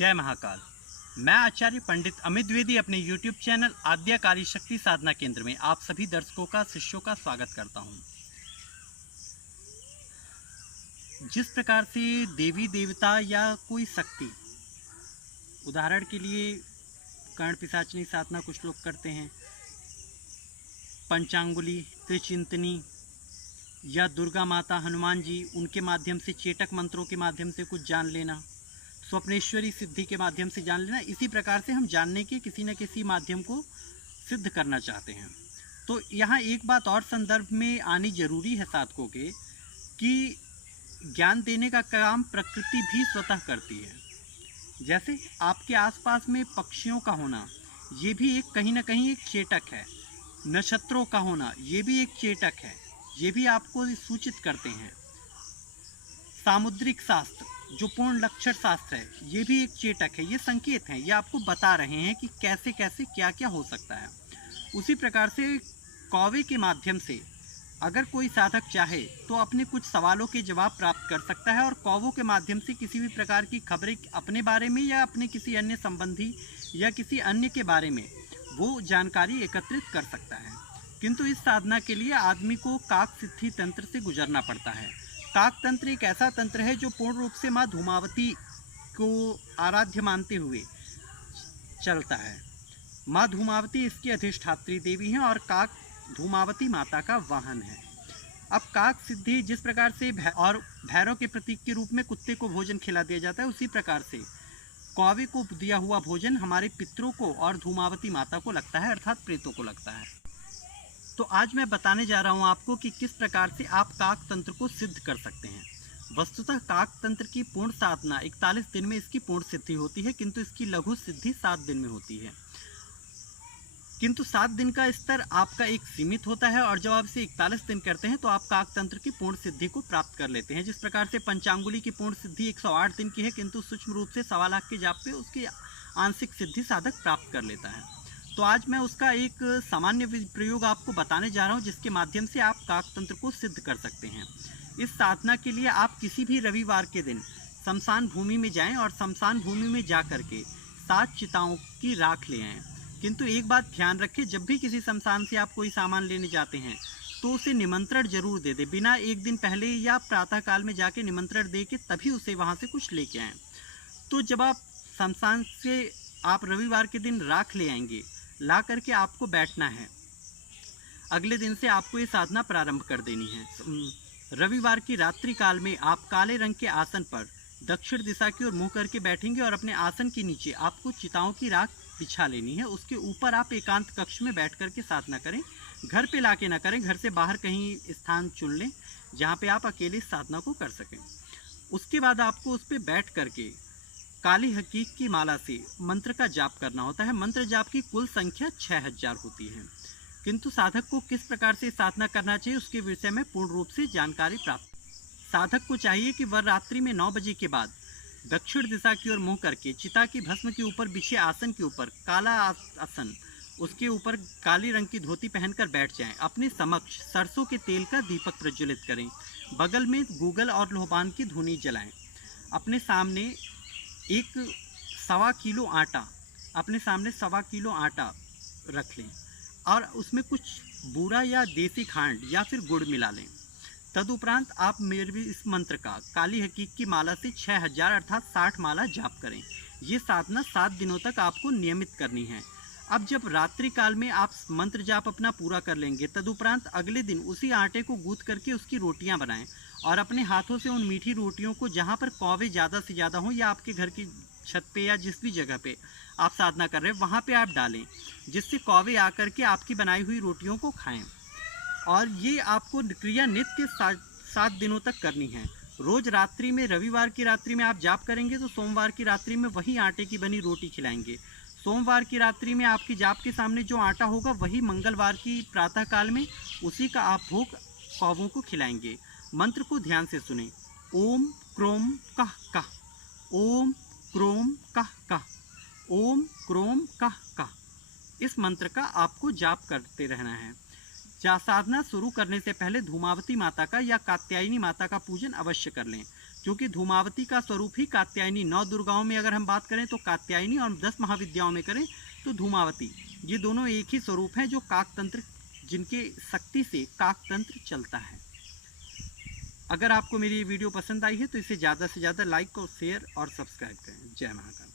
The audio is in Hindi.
जय महाकाल। मैं आचार्य पंडित अमित द्विवेदी अपने YouTube चैनल आद्यकारी शक्ति साधना केंद्र में आप सभी दर्शकों का शिष्यों का स्वागत करता हूं। जिस प्रकार से देवी देवता या कोई शक्ति, उदाहरण के लिए कर्ण पिशाचनी साधना कुछ लोग करते हैं, पंचांगुली, त्रिचिंतनी या दुर्गा माता, हनुमान जी, उनके माध्यम से चेटक मंत्रों के माध्यम से कुछ जान लेना, स्वप्नेश्वरी सिद्धि के माध्यम से जान लेना, इसी प्रकार से हम जानने के किसी न किसी माध्यम को सिद्ध करना चाहते हैं। तो यहाँ एक बात और संदर्भ में आनी जरूरी है साधकों के कि ज्ञान देने का काम प्रकृति भी स्वतः करती है। जैसे आपके आसपास में पक्षियों का होना, ये भी एक कहीं ना कहीं एक चेटक है। नक्षत्रों का होना, ये भी एक चेटक है, ये भी आपको सूचित करते हैं। सामुद्रिक शास्त्र जो पूर्ण लक्षण शास्त्र है, ये भी एक चेटक है, ये संकेत हैं, ये आपको बता रहे हैं कि कैसे कैसे क्या क्या हो सकता है। उसी प्रकार से कौवे के माध्यम से अगर कोई साधक चाहे तो अपने कुछ सवालों के जवाब प्राप्त कर सकता है और कौवों के माध्यम से किसी भी प्रकार की खबरें अपने बारे में या अपने किसी अन्य संबंधी या किसी अन्य के बारे में वो जानकारी एकत्रित कर सकता है। किंतु इस साधना के लिए आदमी को काक सिद्धि तंत्र से गुजरना पड़ता है। काक तंत्र एक ऐसा तंत्र है जो पूर्ण रूप से माँ धूमावती को आराध्य मानते हुए चलता है। माँ धूमावती इसकी अधिष्ठात्री देवी हैं और काक धूमावती माता का वाहन है। अब काक सिद्धि जिस प्रकार से भैरव के प्रतीक के रूप में कुत्ते को भोजन खिला दिया जाता है, उसी प्रकार से कौवे को दिया हुआ भोजन हमारे पितरों को और धूमावती माता को लगता है, अर्थात प्रेतों को लगता है। तो आज मैं बताने जा रहा हूं आपको कि किस प्रकार से आप काक तंत्र को सिद्ध कर सकते हैं। वस्तुतः काक तंत्र की पूर्ण साधना 41 दिन में इसकी पूर्ण सिद्धि होती है, किंतु इसकी लघु सिद्धि 7 दिन में होती है। किंतु 7 दिन का स्तर आपका एक सीमित होता है और जब आप इसे 41 दिन करते हैं तो आप काक तंत्र की पूर्ण सिद्धि को प्राप्त कर लेते हैं। जिस प्रकार से पंचांगुली की पूर्ण सिद्धि 108 दिन की है, किंतु सूक्ष्म रूप से 1.25 लाख के जाप पे उसकी आंशिक सिद्धि साधक प्राप्त कर लेता है। तो आज मैं उसका एक सामान्य प्रयोग आपको बताने जा रहा हूं, जिसके माध्यम से आप काक तंत्र को सिद्ध कर सकते हैं। इस साधना के लिए आप किसी भी रविवार के दिन शमशान भूमि में जाएं और शमशान भूमि में जा करके 7 चिताओं की राख ले आएं। किंतु एक बात ध्यान रखें, जब भी किसी शमशान से आप कोई सामान लेने जाते हैं तो उसे निमंत्रण जरूर दे दें। बिना एक दिन पहले या प्रातःकाल में जाके निमंत्रण दे के तभी उसे वहाँ से कुछ लेके आएँ। तो जब आप शमशान से आप रविवार के दिन राख ले आएंगे, ला करके आपको बैठना है। अगले दिन से आपको ये साधना प्रारंभ कर देनी है। रविवार की रात्रि काल में आप काले रंग के आसन पर दक्षिण दिशा की ओर मुंह करके बैठेंगे और अपने आसन के नीचे आपको चिताओं की राख बिछा लेनी है। उसके ऊपर आप एकांत कक्ष में बैठ करके साधना करें। घर पे लाके ना करें, घर से बाहर कहीं स्थान चुन लें जहाँ पे आप अकेले साधना को कर सकें। उसके बाद आपको उस पर बैठ करके काली हकीक की माला से मंत्र का जाप करना होता है। मंत्र जाप की कुल संख्या 6000 होती है। किंतु साधक को किस प्रकार से साधना करना चाहिए उसके विषय में पूर्ण रूप से जानकारी प्राप्त। साधक को चाहिए कि वह रात्रि में 9 बजे के बाद दक्षिण दिशा की ओर मुंह करके चिता की भस्म के ऊपर बिछे आसन के ऊपर काला आसन, उसके ऊपर काली रंग की धोती पहनकर बैठ जाएं। अपने समक्ष सरसों के तेल का दीपक प्रज्वलित करें। बगल में गूगल और लोबान की धुनी जलाएं। अपने सामने 1.25 किलो आटा, अपने सामने 1.25 किलो आटा रख लें और उसमें कुछ बूरा या देसी खांड या फिर गुड़ मिला लें। तदुपरांत आप मेरे भी इस मंत्र का काली हकीक की माला से 6000 अर्थात 60 माला जाप करें। ये साधना 7 दिनों तक आपको नियमित करनी है। अब जब रात्रि काल में आप मंत्र जाप अपना पूरा कर लेंगे, तदुपरांत अगले दिन उसी आटे को गूंथ करके उसकी रोटियां बनाएं और अपने हाथों से उन मीठी रोटियों को जहां पर कौवे ज़्यादा से ज़्यादा हों या आपके घर की छत पे या जिस भी जगह पे आप साधना कर रहे हैं वहां पे आप डालें, जिससे कौवे आकर के आपकी बनाई हुई रोटियों को खाएं। और ये आपको क्रिया नित्य 7 दिनों तक करनी है। रोज रात्रि में, रविवार की रात्रि में आप जाप करेंगे तो सोमवार की रात्रि में वही आटे की बनी रोटी खिलाएंगे। सोमवार की रात्रि में आपकी जाप के सामने जो आटा होगा वही मंगलवार की प्रातःकाल में उसी का आप भोग कौवों को खिलाएंगे। मंत्र को ध्यान से सुने। ओम क्रोम कह कह, ओम क्रोम कह कह, ओम क्रोम कह कह। इस मंत्र का आपको जाप करते रहना है। साधना शुरू करने से पहले धूमावती माता का या कात्यायनी माता का पूजन अवश्य कर लें। क्योंकि धूमावती का स्वरूप ही कात्यायनी, 9 दुर्गाओं में अगर हम बात करें तो कात्यायनी, और 10 महाविद्याओं में करें तो धूमावती, ये दोनों एक ही स्वरूप हैं जो काकतंत्र, जिनके शक्ति से काकतंत्र चलता है। अगर आपको मेरी ये वीडियो पसंद आई है तो इसे ज़्यादा से ज़्यादा लाइक और शेयर और सब्सक्राइब करें। जय महाकाल।